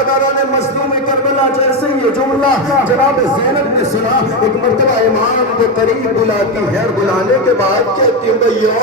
زدارہ نے مظلوم کربلا جیسے یہ جملہ جناب زینب نے سنا، ایک مرتبہ امام کو قریب بلاتی ہے اور بلانے کے بعد کہتی ہے بھیا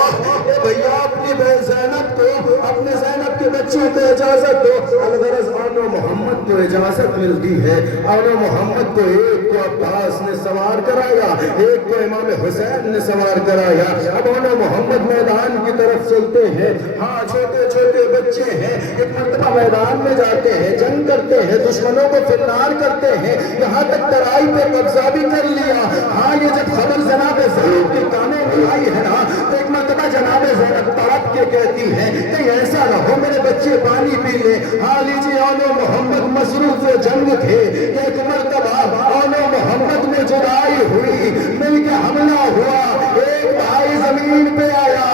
اپنی بہن زینب کو، اپنے زینب کے بچوں کو اجازت دو۔ الغرض آن و محمد کو اجازت ملتی ہے، آن و محمد کو ایک کو عباس نے سوار کرایا، ایک کو امام حسین نے سوار کرایا۔ اب آن و محمد میدان کی طرف چلتے ہیں، ہاں چھوٹے چھوٹے بچے ہیں، ایک مرتبہ میدان میں جاتے ہیں، جنگ کرتے ہیں، دشمنوں کو فرار کرتے ہیں، یہاں تک ترائی پہ قبضہ بھی کر لیا۔ ہاں یہ جب خبر جناب زینب کے کانوں میں آئی ہے نا، تو ایک مرتبہ جناب زینب تڑپ کے کہتی ہے کہ ایسا نہ ہو میرے بچے پانی پی لیں۔ ہاں لیجیے آن و محمد مصروف جنگ تھے، ایک مرتبہ آن و محمد میں جدائی ہوئی، مل کے حملہ ہوا، ایک بھائی زمین پہ آیا،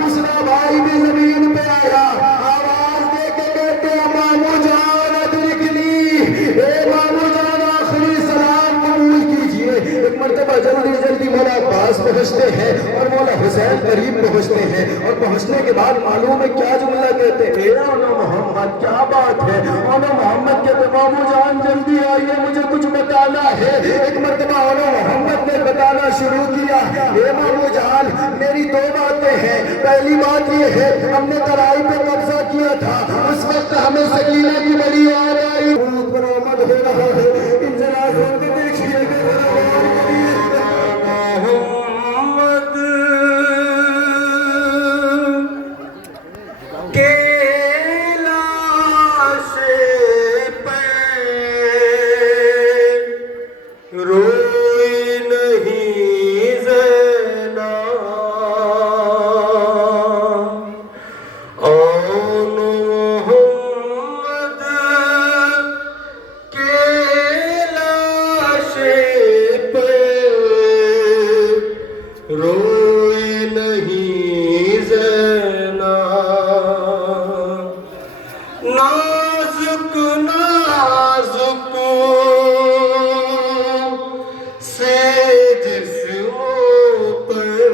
دوسرا بھائی بھی زمین پہ آیا، آواز دے کے کہتے مامو جان ادرکنی، اے مامو جان آخری سلام قبول کیجئے۔ ایک مرتبہ جلدی جلدی مولا عباس پہنچتے ہیں اور مولا حسین قریب پہنچتے ہیں، اور پہنچنے کے بعد معلوم ہے کیا جملہ کہتے ہیں، اے آن و محمد کیا بات ہے؟ آن و محمد کہتے مامو جان جلدی آئیے مجھے کچھ بتانا ہے۔ ایک مرتبہ آن و محمد نے بتانا شروع کیا، اے مامو جان میری دو باتیں ہیں، پہلی بات یہ ہے ہم نے ترائی پہ قبضہ کیا تھا، اس وقت ہمیں سکینہ کی بڑی یاد آئی، برآمد ہو رہا ہے، ان جنازوں کو دیکھیے کہ محمد کے لاش پہ روئی نہیں زینب، آن محمد کے لاش پہ روئی نہیں زینب، نازک نازک سے جسموں پر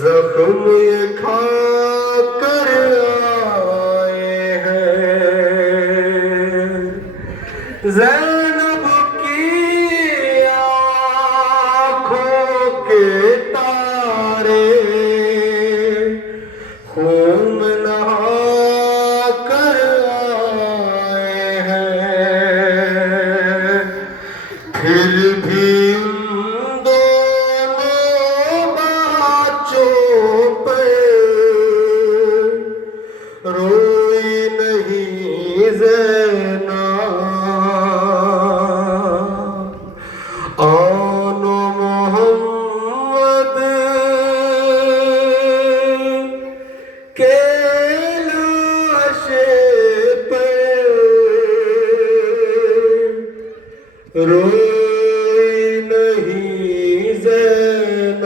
زخم یہ کھا کر آئے ہیں، زینب کی آنکھوں کے تارے خون نہا کر آئے ہیں، پھر بھی ان دونوں بچوں پہ روئی نہیں زینب، آن محمد کے لاش پہ روئی نہیں زینب۔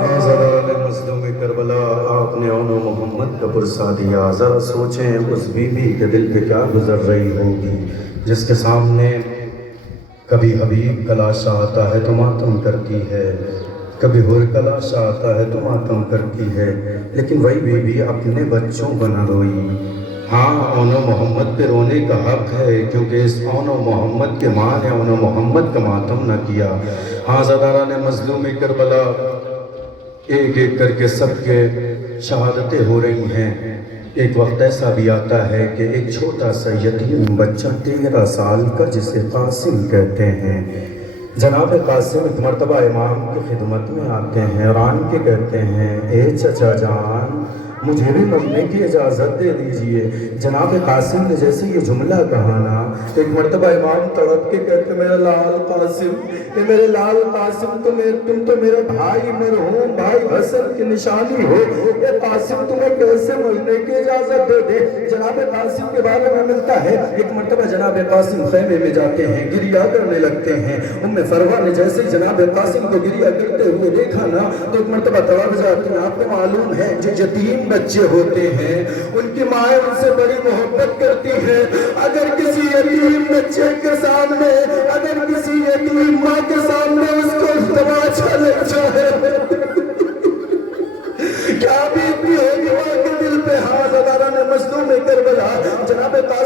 اے زدارہ مظلوم کربلا، آپ نے آن و محمد کا پرسا دیا، ذرا سوچیں اس بی بی کے دل پہ کیا گزر رہی ہوگی جس کے سامنے کبھی حبیب کا لاشا آتا ہے تو ماتم کرتی ہے، کبھی حور کا لاشا آتا ہے تو ماتم کرتی ہے، لیکن وہی بی بی اپنے بچوں کو نہ روئی۔ ہاں آن و محمد پہ رونے کا حق ہے، کیونکہ اس آن و محمد کے ماں نے آن و محمد کا ماتم نہ کیا۔ ہاں زدارہ نے مظلوم کربلا، ایک ایک کر کے سب کے شہادتیں ہو رہی ہیں۔ ایک وقت ایسا بھی آتا ہے کہ ایک چھوٹا سا یتیم بچہ 13 سال کا جسے قاسم کہتے ہیں، جناب قاسم ایک مرتبہ امام کی خدمت میں آتے ہیں اور آن کے کہتے ہیں اے چچا جان مجھے بھی پڑھنے کی اجازت دے دیجئے۔ جناب قاسم نے جیسے یہ جملہ کہا نا، ایک مرتبہ امام تڑپ کے کہتے میرے لال قاسم، اے میرے لال قاسم تم تو میرے بھائی مرحوم بھائی حسن کی نشانی ہو، اے قاسم تمہیں کیسے پڑھنے کی اجازت دے دے۔ جناب قاسم کے بارے میں ملتا ہے ایک مرتبہ جناب قاسم خیمے میں جاتے ہیں، گریہ کرنے لگتے ہیں۔ فروہ نے جیسے جناب قاسم کو گریہ کرتے ہوئے دیکھا نا تو ایک مرتبہ تڑپ جاتی ہیں۔ آپ کو معلوم ہے جو یتیم بچے ہوتے ہیں ان کی مائیں ان سے بڑی محبت کرتی ہیں۔ اگر کسی یتیم بچے کے سامنے، اگر کسی یتیم ماں کے سامنے اس کو تماشا لگ جائے کیا بیتی ہوگی ماں کے دل پہ۔ ہاں زدارہ نے مظلوم کربلا، جناب قاسم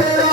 13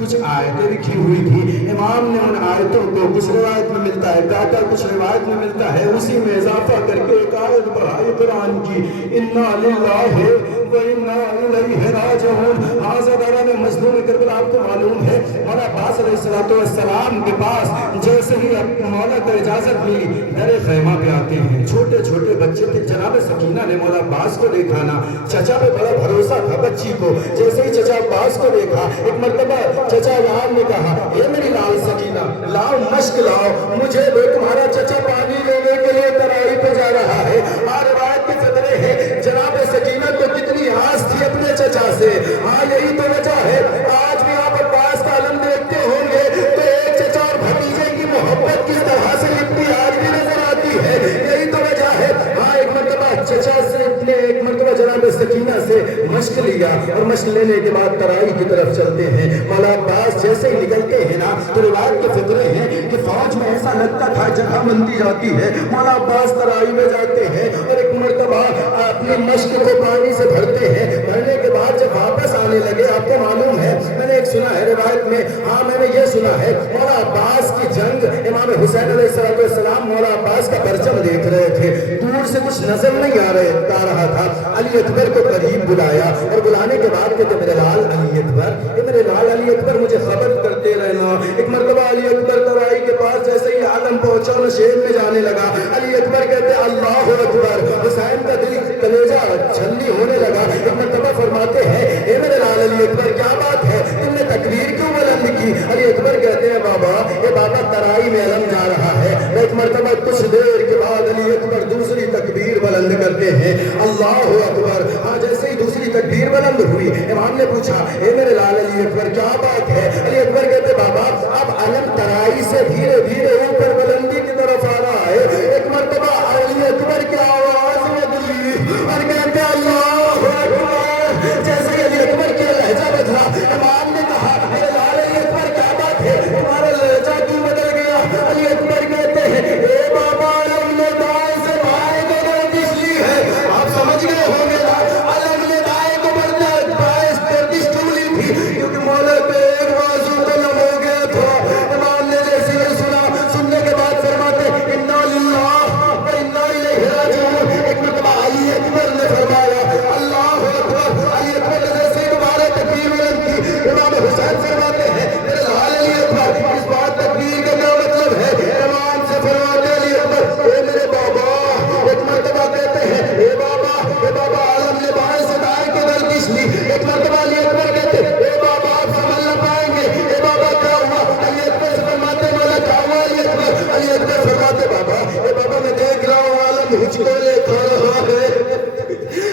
کچھ آیتیں لکھی ہوئی تھی. امام نے ان آیتوں کو کچھ روایت میں ملتا ہے کاٹا, کچھ روایت میں ملتا ہے اسی میں اضافہ کر کے ایک آیت بڑھائی قرآن کی, انا للہ و انا الیہ راجعون. حاضران مظلوم کربلا آپ کو معلوم ہے مولا عباس علیہ السلام کے پاس جیسے ہی مولا کو اجازت ملی در خیمہ پہ آتے ہیں. چھوٹے چھوٹے بچے تھے. جناب سکینہ نے مولا عباس کو دیکھا نا, چچا پہ بڑا بھروسہ تھا بچی کو. جیسے ہی چچا عباس کو دیکھا ایک مرتبہ چچا لال نے کہا اے میری لال سکینہ لاؤ مشک لاؤ, مجھے تمہارا چچا پانی لینے کے لیے ترائی پہ جا رہا ہے. اور روایت کے فطرے ہے جناب سکینہ کو کتنی آس تھی اپنے چچا سے. ہاں یہی تو وجہ ہے آج بھی آپ عباس کا علم دیکھتے ہوں گے تو ایک چچا اور بھتیجے کی محبت کس طرح سے لپٹی آج بھی نظر آتی ہے. یہی تو وجہ ہے. ہاں ایک مرتبہ چچا سے نے ایک مرتبہ جناب سکینہ سے مشق لیا اور مشق لینے کے بعد ترائی کی طرف چلتے ہیں. مولا عباس جیسے ہی نکلتے ہیں نا تو روایت کے فطرے ہیں کہ فوج میں ایسا لگتا تھا جگہ بندی جاتی ہے. مولا عباس ترائی میں جاتے ہیں اور ایک مرتبہ اپنی مشق کو پانی سے بھرتے ہیں. بھرنے کے بعد جب واپس آنے لگے آپ کو معلوم ہے میں نے ایک سنا ہے روایت میں, ہاں میں نے یہ سنا ہے مولا عباس کی جنگ امام حسین علیہ السلام مولا عباس کا پرچم دیکھ رہے تھے. دور سے کچھ نظر نہیں آ رہا تھا. علی اکبر کو قریب بلایا اور بلانے کے بعد کہتے میرے لال علی اکبر, میرے لال علی اکبر مجھے خبر کرتے رہنا. ایک مرتبہ علی اکبر ترائی کے پاس جیسے ہی عالم پہنچا اور شیر میں جانے لگا. علی اکبر کہتے اللہ اکبر. حسین کا دل کلیجہ چھلنی ہونے لگا. ایک مرتبہ فرماتے ہیں اے میرے لال علی اکبر کیا بات ہے تم نے تکبیر کیوں بلند کی. علی اکبر کہتے ہیں بابا یہ بابا ترائی میں علم جا رہا ہے. ایک مرتبہ کچھ دیر کے بعد علی اکبر دوسری تکبیر بلند کرتے ہیں اللہ اکبر. ہاں جیسے ہی دوسری تکبیر بلند ہوئی امام نے پوچھا اے میرے لال علی اکبر کیا بات ہے. علی اکبر کہتے بابا اب علم ترائی سے دھیرے دھیرے اوپر بلندی کی طرف آ رہا ہے. ایک مرتبہ علی اکبر کی آواز لگی اور کہتے اللہ اکبر. جیسے ہی علی اکبر کی لہجہ بدلا امام نے کہا میرے لال علی اکبر کیا بات ہے تمہارا لہجہ کیوں بدل گیا. علی اکبر کہتے ہیں اے بابا علم نے دائیں سے بائیں کو گردش لی ہے. آپ سمجھ گئے ہوں گے علم نے دائیں کو باعث گردش کیوں لی تھی کیونکہ مولا پہ ایک بازو کو نم ہو گیا تھا. امام نے جیسے یہ سنا سننے کے بعد فرماتے انا للہ و انا الیہ راجعون. ایک مرتبہ علی اکبر نے فرمایا اللہ اکبر. علی اکبر نے جیسے ہی دوبارہ تکبیر بلند کی امام حسین فرماتے ہیں میرے لال علی اکبر اس بات تکبیر کا کیا مطلب ہے. امام سے فرماتے علی اکبر اے میرے بابا. ایک مرتبہ کہتے ہیں اے بابا عالم نے بائیں سے دائیں کو گردش لی. ایک مرتبہ علی اکبر کہتے اے بابا آپ سمجھ نہ پائیں گے. اے بابا کیا ہوا. علی اکبر سے فرماتے مولا کیا ہوا. علی اکبر فرماتے بابا اے بابا میں دیکھ رہا ہوں عالم مجھ کو لے کھا رہا ہے.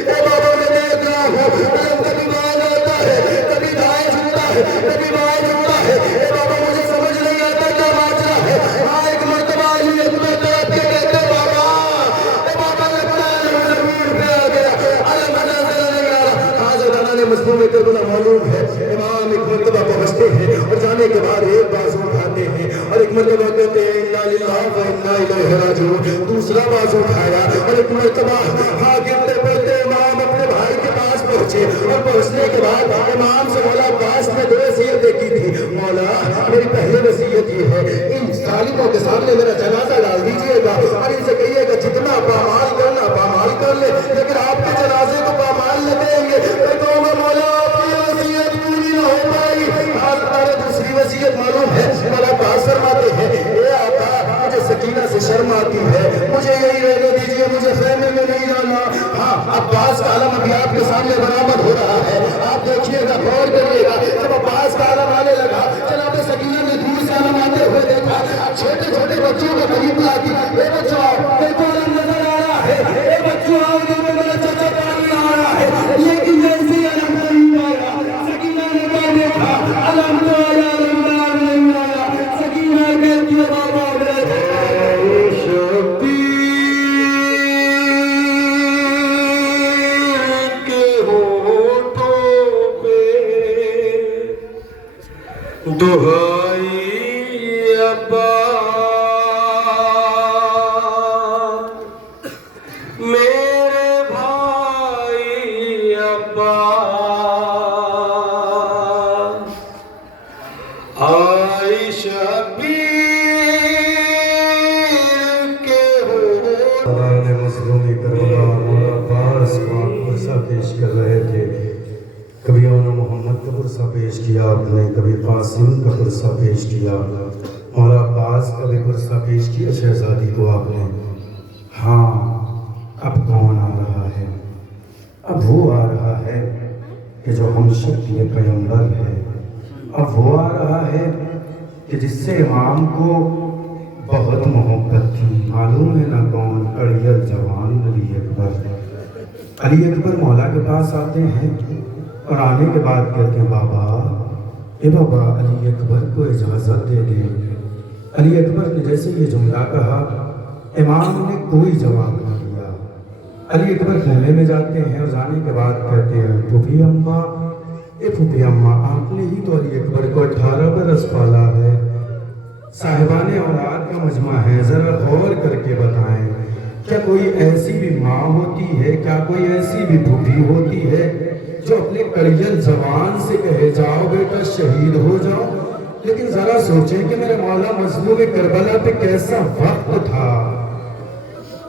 اے بابا میں دیکھ رہا ہوں عالم کبھی بائیں آتا ہے کبھی دائیں جھکتا ہے کبھی بائیں جھکتا ہے. اے بابا مجھے سمجھ نہیں آتا کیا ماجرا ہے. ہاں ایک مرتبہ علی اکبر طرف کے کہتے بابا اے بابا لگتا ہے زمین پہ آ گیا علم نظر نہیں آ رہا. حاضرانہ نے مظلوم کربلا معلوم ہے امام ایک مرتبہ پہنچتے ہیں اور جانے کے بعد ایک بازو اٹھاتے ہیں اور ایک مرتبہ کہتے ہیں انا للہ و انا الیہ راجعون. دوسرا بازو اٹھایا اور ایک مرتبہ ہاں گرتے پڑتے امام اپنے بھائی کے پاس پہنچے اور پہنچنے کے بعد امام سے مولا عباس نے دو وصیتیں کی تھی. مولا میری پہلی وصیت یہ ہے ان ظالموں کے سامنے میرا جنازہ ڈال دیجیے گا اور ان سے کہیے گا جتنا پامال کرنا پامال کر لے لیکن آپ کے جنازے کو پامال نہ دیں گے. میں کہوں گا مولا آپ کی وصیت پوری نہ ہو پائی. آج دوسری وصیت معلوم ہے مولا عباس فرماتے ہیں اے آقا مجھے سکینہ سے شرم آتی ہے مجھے یہی رہنے دیجیے مجھے خیمے میں نہیں جانا. ہاں عباس کا علم ابھی آپ کے سامنے برآمد ہو رہا ہے. آپ دیکھیے گا غور کریے گا جب عباس کا علم آنے لگا جناب سکینہ نے دور سے علم آتے ہوئے دیکھا. چھوٹے چھوٹے بچوں کو قریب لاتی اے بچوں آؤ میرے کو علم نظر آ رہا ہے. اے بچوں آؤ جو میرا چچا پانی آ رہا ہے. لیکن جیسے علم نہیں آیا سکینہ نے کیا دیکھا علم تو آیا علمدار نہیں آیا. سکینہ کہتی ہے بابا دہائی عباس پیش کر رہے تھے، کبھی اونا محمد کا پرسہ پیش کیا آپ نے، کبھی قاسم کا پرسہ پیش کیا، مولا عباس کا بھی پرسہ پیش کیا شہزادی کو آپ نے۔ ہاں اب کون آ رہا ہے؟ اب وہ آ رہا ہے کہ جو ہم شکل پیغمبر ہے، اب وہ آ رہا ہے کہ جس سے امام کو بہت محبت تھی، معلوم ہے نہ کون، اڑیل جوان علی اکبر۔ علی اکبر مولا کے پاس آتے ہیں اور آنے کے بعد کہتے ہیں بابا، اے بابا علی اکبر کو اجازت دے دیں۔ علی اکبر نے جیسے یہ جملہ کہا، امام نے کوئی جواب نہ دیا۔ علی اکبر خیمے میں جاتے ہیں اور جانے کے بعد کہتے ہیں پھوپھی اماں، اے پھوپھی اماں، آپ نے ہی تو علی اکبر کو 18 برس پالا ہے، صاحبان اولاد کا مجمع ہے، ذرا غور کر کے بتائیں، کیا کوئی ایسی بھی ماں ہوتی ہے، کیا کوئی ایسی بھی پھوپھی ہوتی ہے جو اپنے کڑیل جوان سے کہے جاؤ بیٹا شہید ہو جاؤ؟ لیکن ذرا سوچیں کہ میرے مولا مظلوم کربلا پہ کیسا وقت تھا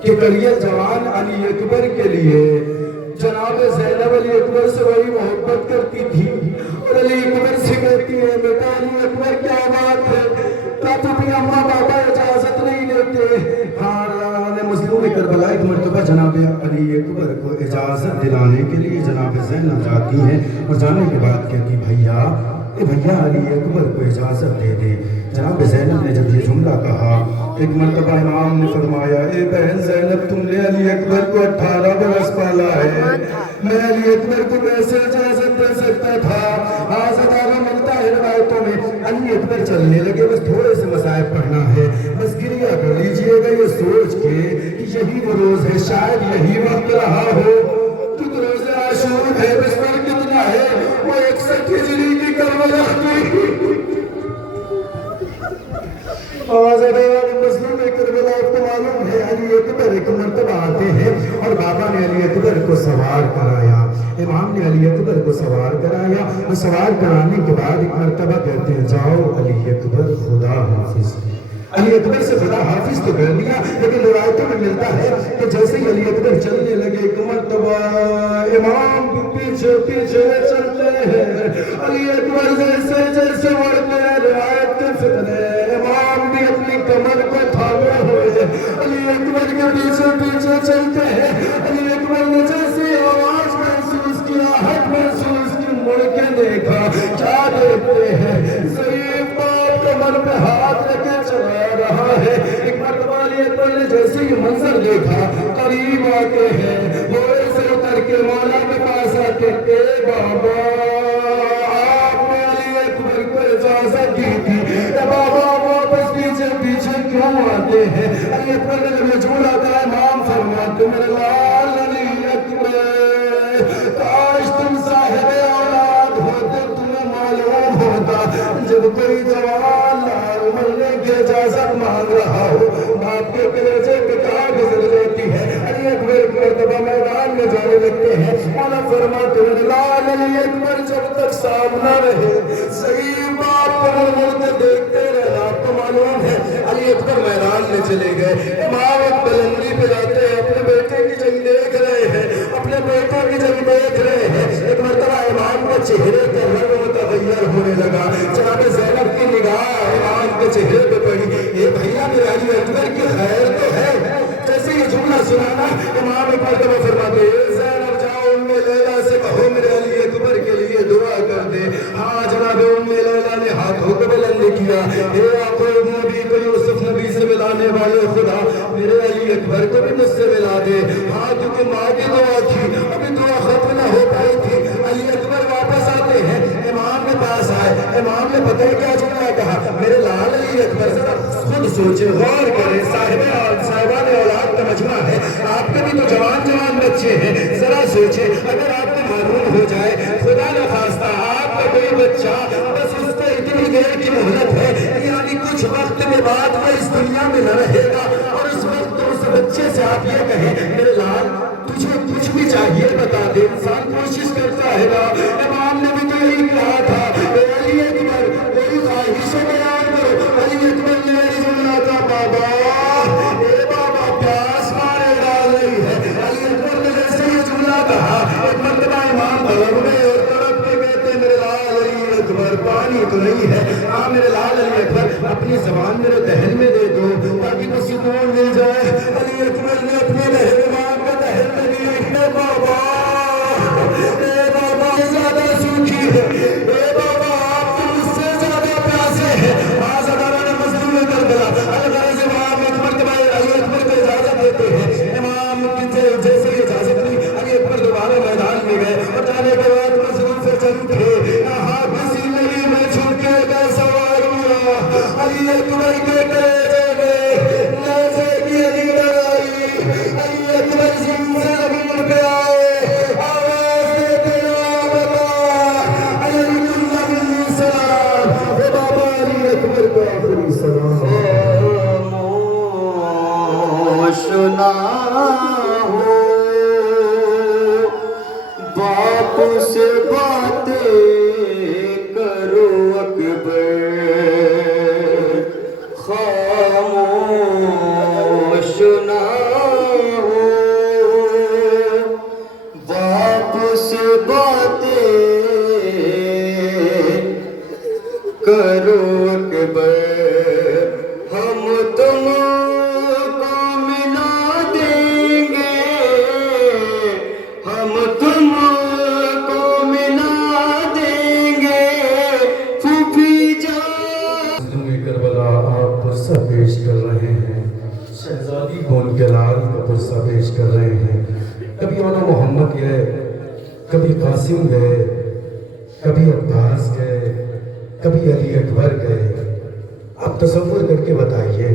کہ کڑیل جوان علی اکبر کے لیے جناب زینب علی اکبر سے بڑی محبت کرتی تھی، اور علی اکبر سے کہتی ہے بیٹا علی اکبر کیا بات ہے، پھوپھی اماں بابا اجازت نہیں دیتے۔ ہاں مظلوم کربلا ایک مرتبہ جناب علی اکبر کو اجازت دلانے کے لیے جناب زینب جاتی ہیں اور جانے کے بعد کہتی بھیا، اے بھیا علی اکبر کو اجازت دے دے۔ جناب زینب نے جب یہ جملہ کہا، ایک مرتبہ امام نے فرمایا اے بہن زینب، تم نے علی اکبر کو 18 برس پالا ہے، میں علی اکبر کو کیسے اجازت دے سکتا تھا؟ آزادارہ ملتا ہے روایتوں میں علی اکبر چلنے لگے، بس تھوڑے سے مسائب پڑھنا ہے، بس گریہ کر لیجئے گا یہ سوچ کے کہ یہی وہ روز ہے، شاید یہی وقت رہا ہو کہ روز عاشور ہے، بس فرق کتنا ہے، وہ 61 ہجری کی کربلا کی آزادار مظلوم کربلا۔ آپ کو معلوم ہے علی اکبر ایک مرتبہ آتے ہیں اور بابا نے علی اکبر کو سوار کرایا، امام نے علی اکبر کو سوار کرایا، اور سوار کرانے کے بعد ایک مرتبہ کہتے ہیں جاؤ علی اکبر خدا حافظ۔ علی اکبر سے خدا حافظ تو کر دیا، لیکن روایتوں میں ملتا ہے کہ جیسے ہی علی اکبر چلنے لگے ایک مرتبہ امام پیچھے پیچھے چلتے ہیں، علی اکبر جیسے جیسے بڑھتے ہیں روایت کے فتنے، امام بھی اپنی کمر کو تھامے ہوئے علی اکبر کے پیچھے پیچھے چلتے ہیں۔ علی اکبر نے جیسے آواز محسوس کیا، حق محسوس کی، مڑ کے دیکھا، کیا دیکھتے ہیں؟ ضعیف باپ کمر پہ ہاتھ رکھے چلا رہا ہے۔ ایک مرتبہ علی اکبر نے جیسے یہ منظر دیکھا، قریب آتے ہیں، گھوڑے سے اتر کے مولا کے پاس آتے، اے بابا آپ نے علی اکبر کو اجازت دی تھی، اے بابا واپس پیچھے پیچھے کیوں آتے ہیں؟ علی اکبر نے جب یہ جملہ کہا، امام فرماتے میرے لال علی اکبر، کاش تم صاحب اولاد ہوتے، تمہیں معلوم ہوتا جب کوئی جوان لال مرنے کی اجازت مانگ رہا ہو، باپ کے کلیجے پہ کہاں گزر جاتی ہے۔ علی اکبر ایک مرتبہ میدان میں جانے لگتے ہیں، مولا فرماتے میرے لال علی اکبر جب تک سامنا رہے صحیح باپ کو مڑ کے دیکھتے رہے۔ آپ کو معلوم ہے علی اکبر میدان میں چلے گئے، امام ایک بلندی پہ جاتے ہیں، اپنے بیٹے کی جنگ دیکھ رہے ہیں، اپنے بیٹے کی جنگ دیکھ رہے ہیں۔ ایک مرتبہ امام کے چہرے کا رنگ متغیر ہونے لگا، جناب زینب کی نگاہ امام کے چہرے پہ پڑی، اے بھیا میرے علی اکبر کی خیر تو ہے؟ جیسے یہ جملہ سنانا، امام ایک مرتبہ فرماتے زینب جاؤ ام لیلہ سے کہو میرے علی اکبر کے لیے دعا کر دے۔ ہاں جناب ام لیلہ نے ہاتھوں کو بلند کیا، اے یعقوب نبی کو یوسف نبی سے ملانے والے خدا میرے علی اکبر کو بھی مجھ سے ملا دے۔ ہاں کیونکہ ماں کی دعا تھی، ابھی دعا ختم نہ ہو پائی تھی۔ علی اکبر واپس آتے ہیں، امام کے پاس آئے، امام نے پتہ ہے کیا جملہ کہا، میرے لال علی اکبر ذرا خود سوچے، غور کریں، صاحبان اولاد کا مجمع ہے، آپ کے بھی تو جوان جوان بچے ہیں، ذرا سوچیں اگر آپ کو معلوم ہو جائے خدا نہ خواستہ آپ کا کوئی بچہ، بس اس کو اتنی دیر کی مہلت ہے، یعنی کچھ وقت کے بعد وہ اس دنیا میں نہ رہے گا، اور اس وقت اس بچے سے آپ یہ کہیں میرے لال تجھے کچھ بھی چاہیے بتا دے، انسان کوشش کرتا ہے نا۔ امام نے بھی تو یہی کہا تھا، اے علی اکبر کوئی خواہش بیان کرو۔ علی اکبر نے یہی جملہ کہا، بابا اے بابا پیاس مارے ڈال رہی ہے۔ علی اکبر نے جیسے یہ جملہ کہا، ایک اپنی زبان میرے دہن میں دے دو تاکہ تو سکون مل جائے۔ علی اکبر نے اپنی لہربان کا دہن میں دی، اے بابا زیادہ سوکھی ہے، اے بابا آپ تو مجھ سے زیادہ پیاسے ہیں۔ آزادانہ مظلوم کربلا الغرض امام ایک مرتبہ علی اکبر کو اجازت دیتے ہیں۔ امام جیسے ہی اجازت لی علی اکبر دوبارہ میدان میں گئے اور جانے کے بعد مظلوم سے جنگ تھے، ہاں کسی نہیں میں چھوٹ کے گئے سوار ہوا علی اکبر کے کلیجے میں نیزے کی علی لڑائی، علی اکبر زمین سے زمین پہ آئے، آواز دیتے یا بابا علیہ السلام، اے بابا علی اکبر کو آخری سلام۔ سنا ہو باپ سے باتیں کرو اکبر، خاموش نہ ہو باپ سے باتیں کرو اکبر، ہم تم کو ملا دیں گے، ہم تم کو ملا دیں گے، پھوپھی جان۔ مظلوم کربلا آپ پرسہ پیش کر رہے ہیں، شہزادی کو ان کے لال کا پرسہ پیش کر رہے ہیں۔ کبھی مولا محمد گئے، کبھی قاسم گئے، کبھی عباس گئے، کبھی علی اکبر گئے۔ آپ تصور کر کے بتائیے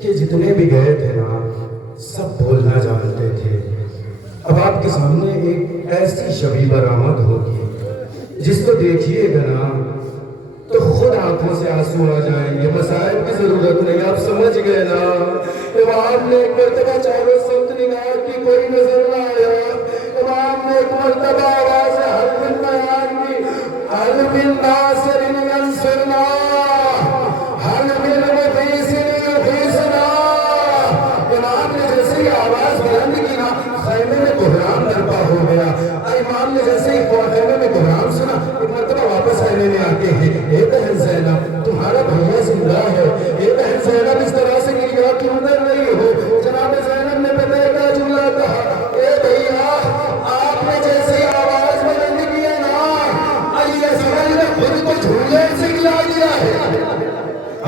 کہ جتنے بھی گئے تھے نا سب بولنا جانتے تھے۔ اب آپ کے سامنے ایک ایسی شبیہ برآمد ہوگی جس کو دیکھیے گا نا تو خود آنکھوں سے آنسو آ جائیں گے، مسائل کی ضرورت نہیں، آپ سمجھ گئے نا۔ امام نے ایک مرتبہ چاروں سمت نگاہ کی، کوئی نظر نہ آیا۔ امام نے ایک مرتبہ آواز حل من بیان کی، حل من ناصر ینصرنا، حل من مغیث یغیثنا۔ امام نے جیسے ہی آواز بلند کی نا خیمے میں بحران برپا ہو گیا۔ امام نے جیسے ہی خیمے میں بحران سنا، ایک مرتبہ واپس خیمے میں آتے ہیں، اے بہن زینب تمہارا بھیا زندہ ہے، اے بہن زینب اس طرح سے گریا کیوں کر رہی ہو؟ جناب زینب نے پتہ کا جملہ کہا، اے بھیا آپ نے جیسے ہی آواز بلند کی ہے نا علی اصغر نے خود کو جھولے سے گرا دیا ہے۔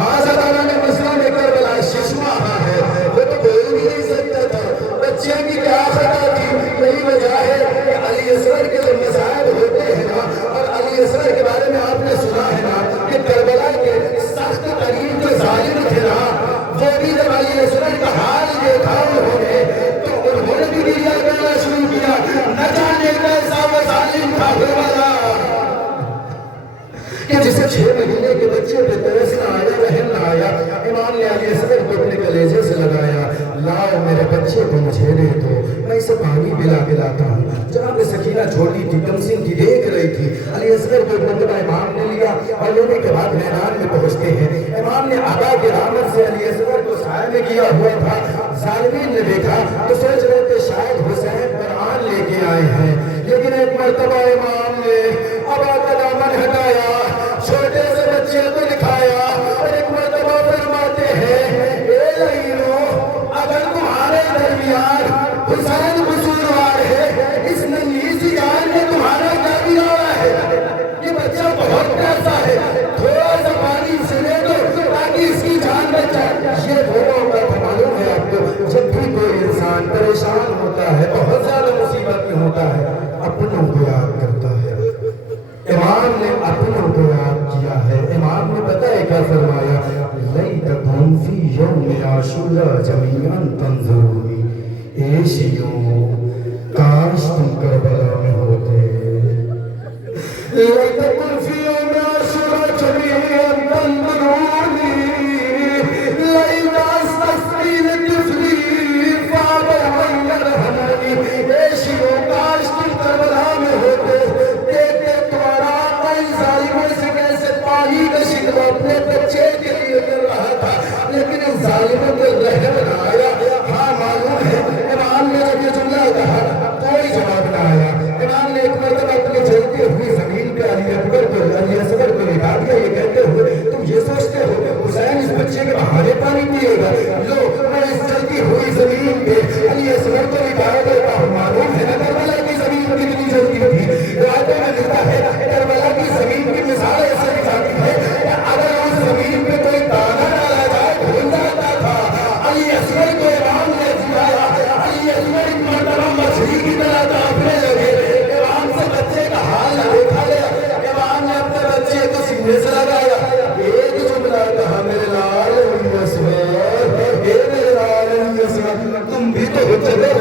آزادانہ نے مسئلہ لے کر بلا ششمہ ہے، وہ تو بول بھی نہیں سکتا تھا، بچے کی کیا خطا تھی؟ یہی وجہ ہے کہ علی اصغر کے جو مذاہب ہوتے ہیں نا، اور علی اصغر کے بارے میں آپ نے سنا ہے نا کہ کربلا کے سخت ترین جو ظالم تھے نا، وہ بھی جب علی اصغر کا حال دیکھا انہوں نے تو انہوں نے بھی گریہ کرنا شروع کیا، نہ جانے کیسا وہ ظالم تھا کربلا کہ جسے 6 مہینے کے بچے پہ ترس نہ آیا، رحم نہ آیا۔ امام نے علی اصغر کو اپنے کلیجے سے لگایا، لاؤ میرے بچے کو مجھے دے دو، میں اسے پانی پلا کے لاتا ہوں۔ جناب سکینہ چھوٹی تھی، کمسن کی، دیکھ رہی تھی۔ علی اصغر کو مرتبہ امام نے لیا اور لینے کے بعد میدان میں پہنچتے ہیں۔ امام نے آقا کی رحمت سے علی اصغر کو سائے میں کیا ہوا تھا۔ ظالمین نے دیکھا تو سوچ رہے تھے شاید حسین قرآن لے کے آئے ہیں، لیکن ایک مرتبہ امام نے ابا کا دامن ہٹایا، چھوٹے سے بچے کو دکھایا اور ایک مرتبہ فرماتے ہیں، اے لعینو اگر تمہارے درمیان حسین قصوروار ہے، اس ننھی سی جان میں تمہارا کیا بگاڑا ہے؟ یہ بچہ بہت پیاسا ہے، تھوڑا سا پانی سے لے دو تاکہ اس کی جان بچ جائے۔ یہ وہ موقع تھا، معلوم ہے آپ کو، جب بھی کوئی انسان پریشان ہوتا ہے، بہت زیادہ مصیبت میں ہوتا ہے، اپنوں کو یاد کرتا ہے۔ امام نے اپنوں کو یاد کیا ہے۔ امام نے پتہ ہے کیا فرمایا، لیتکم فی یوم عاشوراء جمیعا تنظرونی، اے شیعوں کاش تم کربلا میں ہوتے۔ لیتکم فی یوم عاشوراء جمیعا تنظرونی، لیت استسقی لطفلی فابر من یرحمنی، اے شیعوں کاش تم کربلا میں ہوتے، پانی کا شکوہ اپنے بچے کے لیے کر رہا تھا، لیکن ان ظالموں کو رحم نہ آیا۔ ہاں معلوم ہے امام نے جب یہ جملہ کہا کوئی جواب نہ آیا۔ امام نے ایک مرتبہ اپنی جلتی ہوئی زمین پہ علی اکبر کو، علی اصغر کو لٹا دیا، یہ کہتے ہوئے تم یہ سوچتے ہو جگر